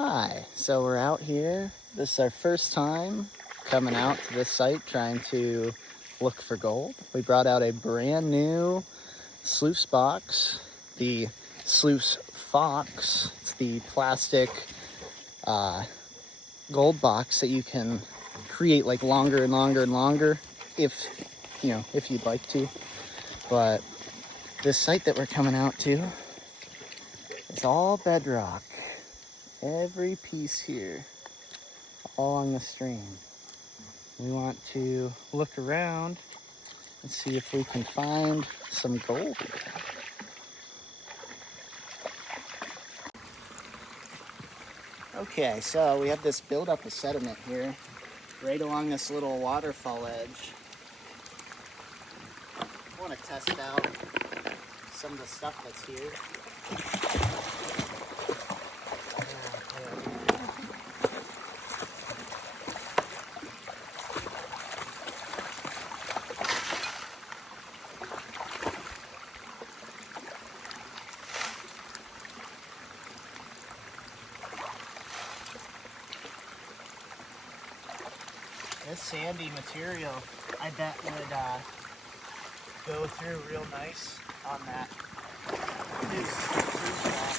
Hi, so we're out here. This is our first time coming out to this site trying to look for gold. We brought out a brand new sluice box, the Sluice Fox. It's the plastic gold box that you can create like longer and longer and longer if you'd like to. But this site that we're coming out to is all bedrock. Every piece here, all along the stream. We want to look around and see if we can find some gold. Okay, so we have this buildup of sediment here, right along this little waterfall edge. I want to test out some of the stuff that's here. This sandy material, I bet would go through real nice on that new spruce rock.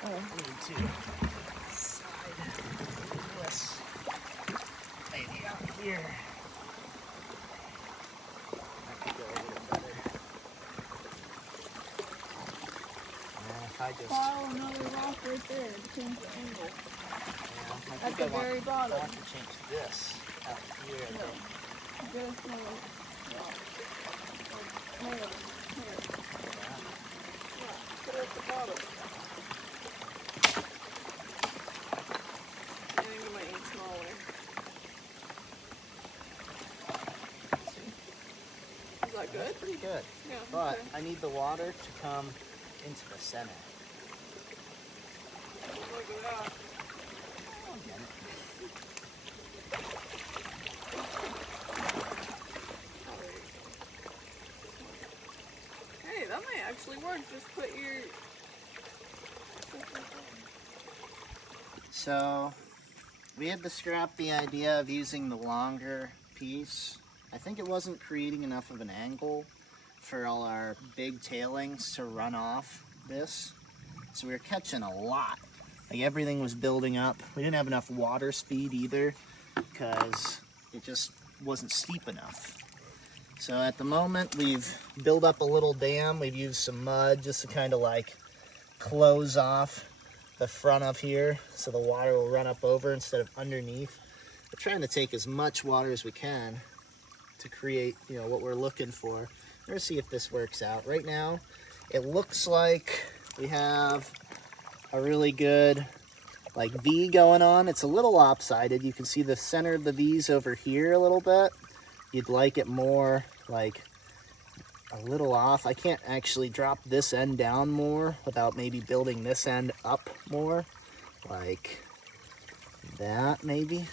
I need to slide this lady out here. That could go a little better. And if I just follow another rock right there to change the angle. I At the very bottom. I want to change this out here. No. Just another rock. Here. Yeah, put it at the bottom. I think it might need smaller. Is that good? That's pretty good. Yeah. But okay. I need the water to come into the center. Look at that. I'll get it. Hey, that might actually work. Just put your... So we had to scrap the idea of using the longer piece. I think it wasn't creating enough of an angle for all our big tailings to run off this. So we were catching a lot. Like everything was building up. We didn't have enough water speed either because it just wasn't steep enough. So at the moment we've built up a little dam. We've used some mud just to kind of like close off the front of here so the water will run up over instead of underneath. We're trying to take as much water as we can to create, what we're looking for. We're gonna see if this works out. Right now, it looks like we have a really good like V going on. It's a little lopsided. You can see the center of the V's over here a little bit. You'd like it more like a little off. I can't actually drop this end down more without maybe building this end up more, like that maybe.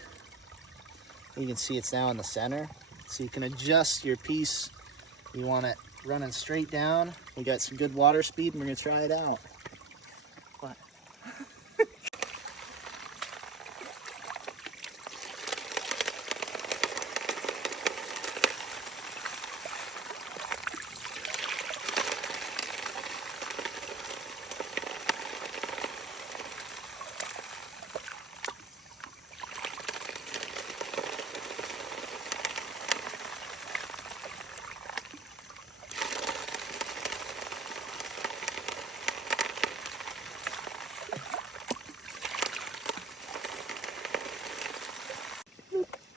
You can see it's now in the center. So you can adjust your piece. You want it running straight down. We got some good water speed and we're gonna try it out. What?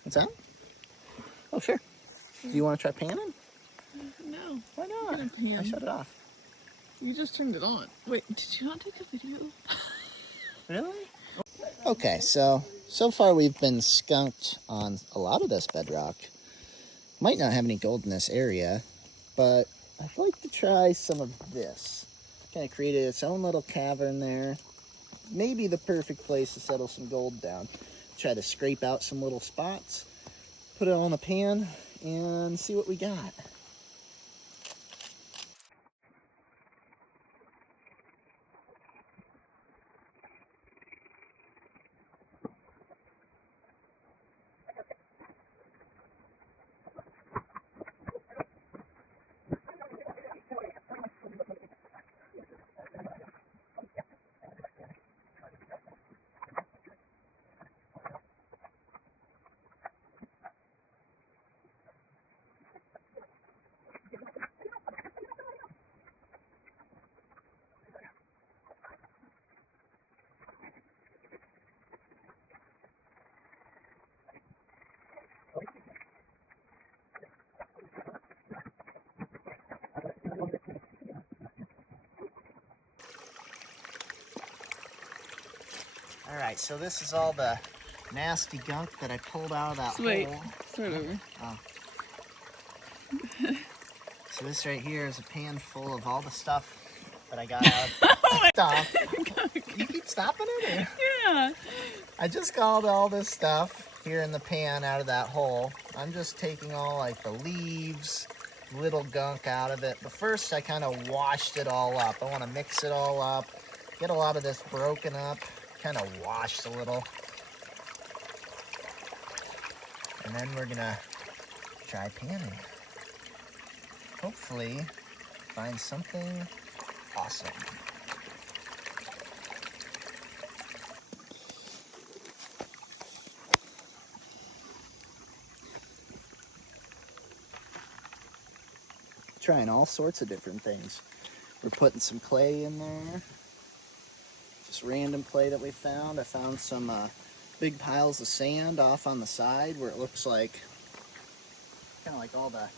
What's that? Oh, sure. Do you want to try panning? No. Why not? You're gonna pan. I shut it off. You just turned it on. Wait, did you not take a video? Really? Okay, so far we've been skunked on a lot of this bedrock. Might not have any gold in this area, but I'd like to try some of this. Kind of created its own little cavern there. Maybe the perfect place to settle some gold down. Try to scrape out some little spots, put it on the pan, and see what we got. All right, so this is all the nasty gunk that I pulled out of that Wait, hole. start over. Oh. So this right here is a pan full of all the stuff that I got out of stuff. You keep stopping it? Or? Yeah. I just got all this stuff here in the pan out of that hole. I'm just taking all like the leaves, little gunk out of it. But first I kind of washed it all up. I want to mix it all up, get a lot of this broken up, kind of washed a little. And then we're gonna try panning. Hopefully find something awesome. Trying all sorts of different things. We're putting some clay in there. Just random clay that we found. I found some big piles of sand off on the side where it looks like kind of like all the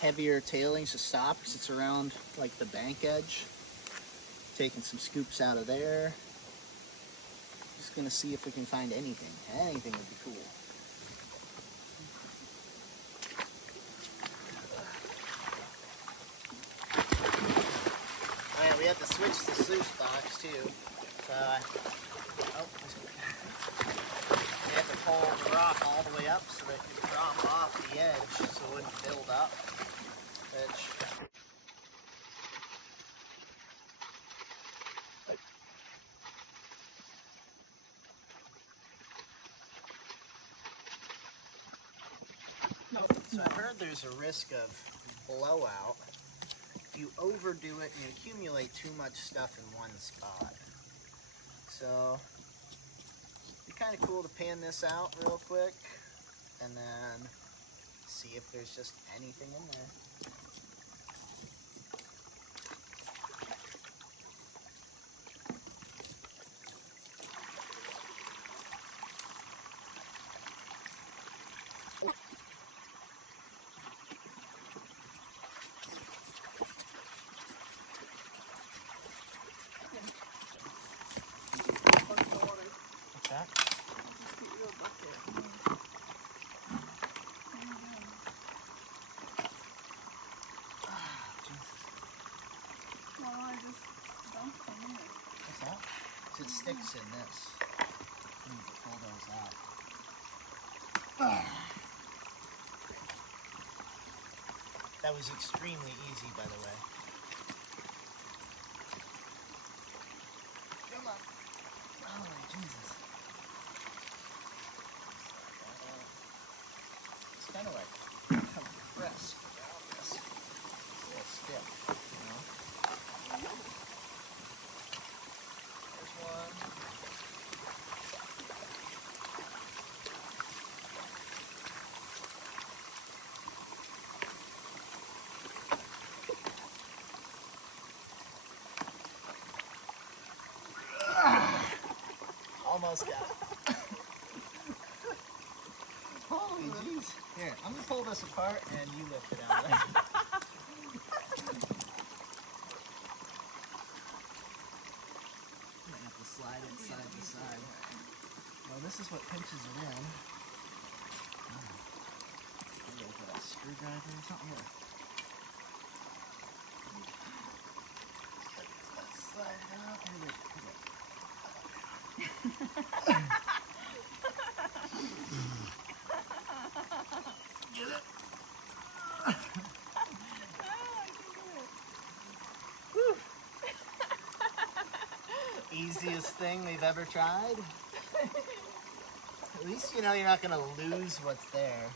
heavier tailings to stop because it's around like the bank edge. Taking some scoops out of there. Just gonna see if we can find anything. Anything would be cool. Oh yeah, we had to switch the sluice box too. So we had to pull the rock all the way up so that it could drop off the edge so it wouldn't build up. Which so I heard there's a risk of blowout if you overdo it and you accumulate too much stuff in one spot. So it'd be kind of cool to pan this out real quick and then see if there's just anything in there. What's that? What's that? It sticks in this. I need to pull those out. That was extremely easy, by the way. Come on. Oh, Jesus. It's kind of like compressed around this. It's a little stiff, you know? There's one. Almost got it. Holy jeez. Here, I'm gonna pull this apart and you lift it out of there. Might have to slide it side to side. Well, this is what pinches it in. Go for that screwdriver. screwdriver or something? Here. Let's slide it out. Here we go. Get it? Whew. Easiest thing we've ever tried. At least you know you're not gonna lose what's there.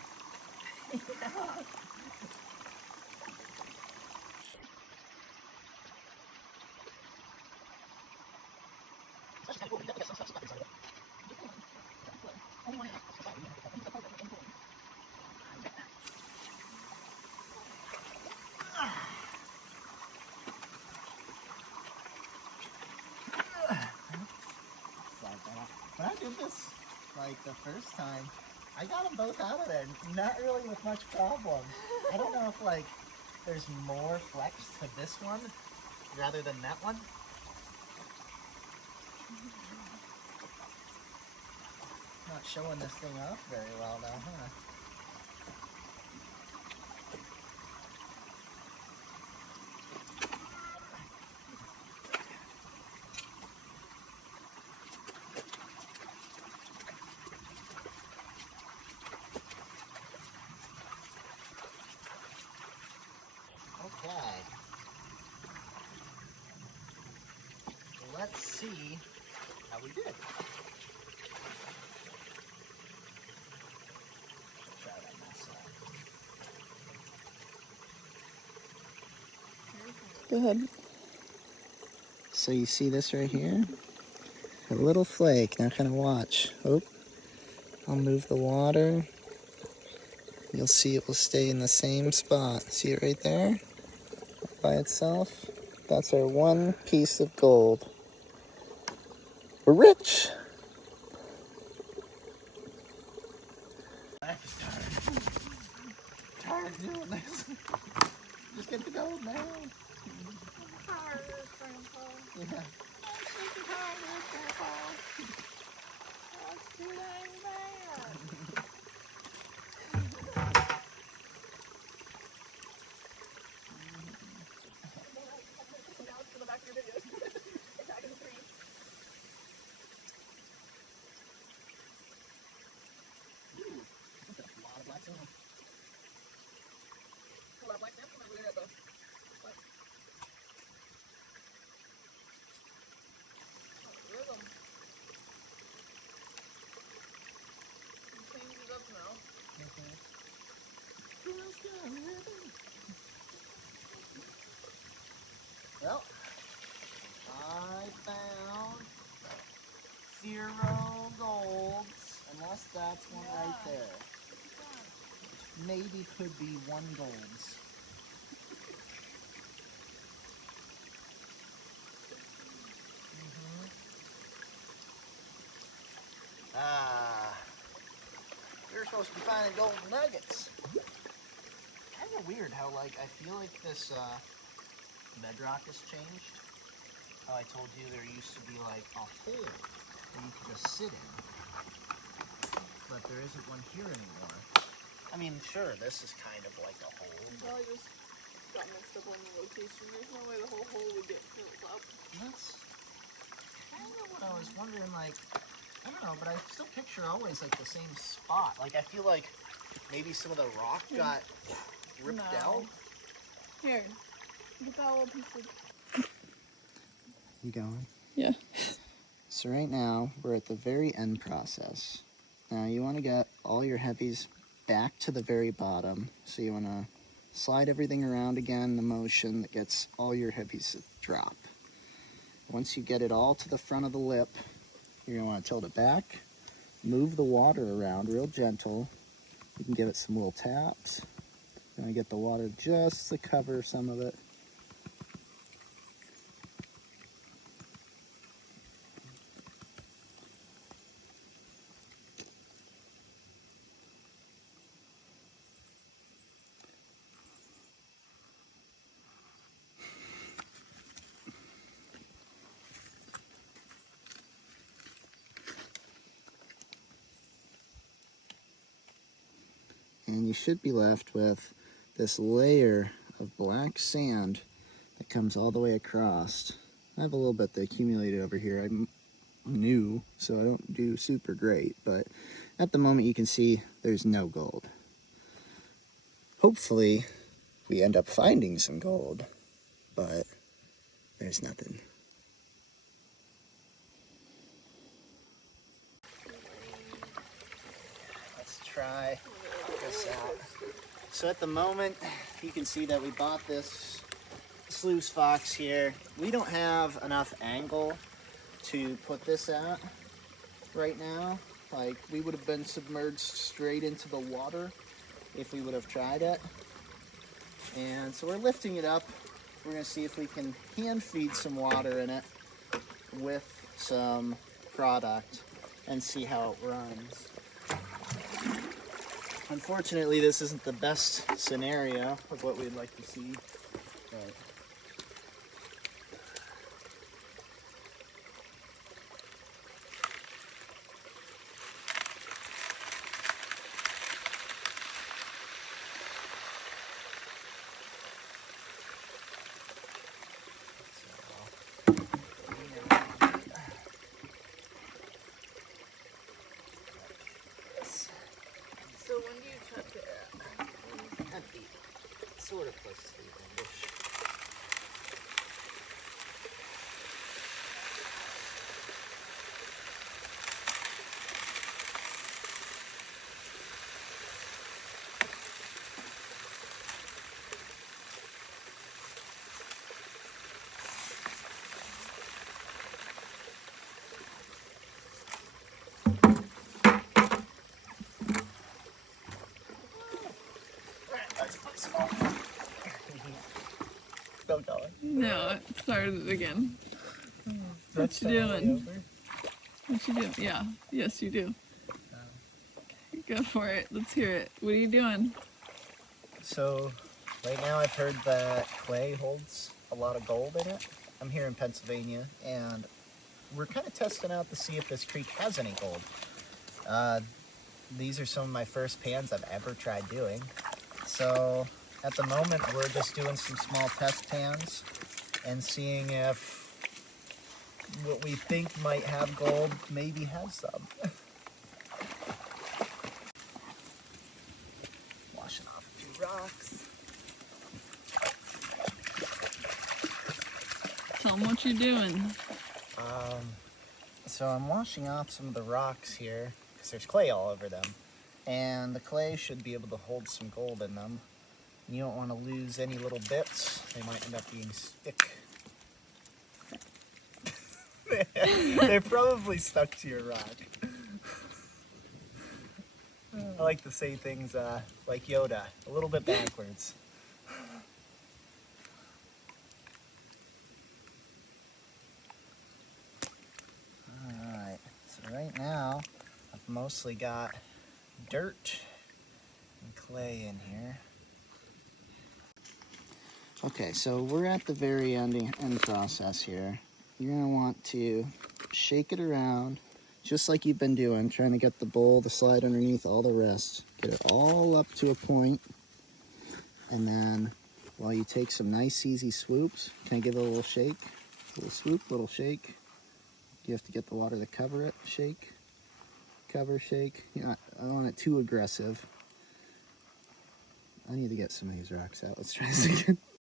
When I did this, like the first time, I got them both out of there, not really with much problem. I don't know if like there's more flex to this one rather than that one. Not showing this thing off very well though, huh? Okay. Let's see how we did. Try that myself. Go ahead. So you see this right here? A little flake. Now kind of watch. Oh, I'll move the water. You'll see it will stay in the same spot. See it right there? By itself? That's our one piece of gold. We're rich! I'm tired of doing this. Just get the gold now. Yeah. Well, I found 0 golds, unless that's one right there. Maybe could be 1 golds. We were supposed to be finding golden nuggets. Kind of weird how, like, I feel like this bedrock has changed. How I told you there used to be, like, a hole that you could just sit in. But there isn't one here anymore. I mean, sure, this is kind of like a hole. Probably just got mixed up on the location. There's no way the whole hole would get filled up. That's kind of what I was wondering, like, I don't know, but I still picture always, like, the same spot. Like, I feel like maybe some of the rock got ripped out. Here, get that little piece of... You going? Yeah. So right now, we're at the very end process. Now, you want to get all your heavies back to the very bottom. So you want to slide everything around again, the motion that gets all your heavies to drop. Once you get it all to the front of the lip, you're going to want to tilt it back, move the water around real gentle. You can give it some little taps. You want to get the water just to cover some of it. And you should be left with this layer of black sand that comes all the way across. I have a little bit that accumulated over here. I'm new, so I don't do super great, but at the moment you can see there's no gold. Hopefully we end up finding some gold, but there's nothing. Let's try this out. So at the moment, you can see that we bought this sluice fox here. We don't have enough angle to put this at right now. Like, we would have been submerged straight into the water if we would have tried it. And so we're lifting it up. We're gonna see if we can hand feed some water in it with some product and see how it runs. Unfortunately, this isn't the best scenario of what we'd like to see, but So when do you chuck it at? empty, sort of close to the bush. Still going. No, it started it again. What you doing? What you doing? Yeah. Yes, you do. Go for it. Let's hear it. What are you doing? So, right now I've heard that clay holds a lot of gold in it. I'm here in Pennsylvania, and we're kind of testing out to see if this creek has any gold. These are some of my first pans I've ever tried doing. So, at the moment, we're just doing some small test pans and seeing if what we think might have gold maybe has some. Washing off a few rocks. Tell them what you're doing. So I'm washing off some of the rocks here because there's clay all over them, and the clay should be able to hold some gold in them. You don't want to lose any little bits. They might end up being stick. They're probably stuck to your rock. I like to say things like Yoda, a little bit backwards. Alright, so right now I've mostly got dirt and clay in here. Okay, so we're at the very end process here. You're going to want to shake it around, just like you've been doing, trying to get the bowl to slide underneath all the rest. Get it all up to a point, and then while you take some nice easy swoops, can I give it a little shake? A little swoop, little shake. You have to get the water to cover it. Shake, cover, shake. Yeah, I don't want it too aggressive. I need to get some of these rocks out. Let's try this again.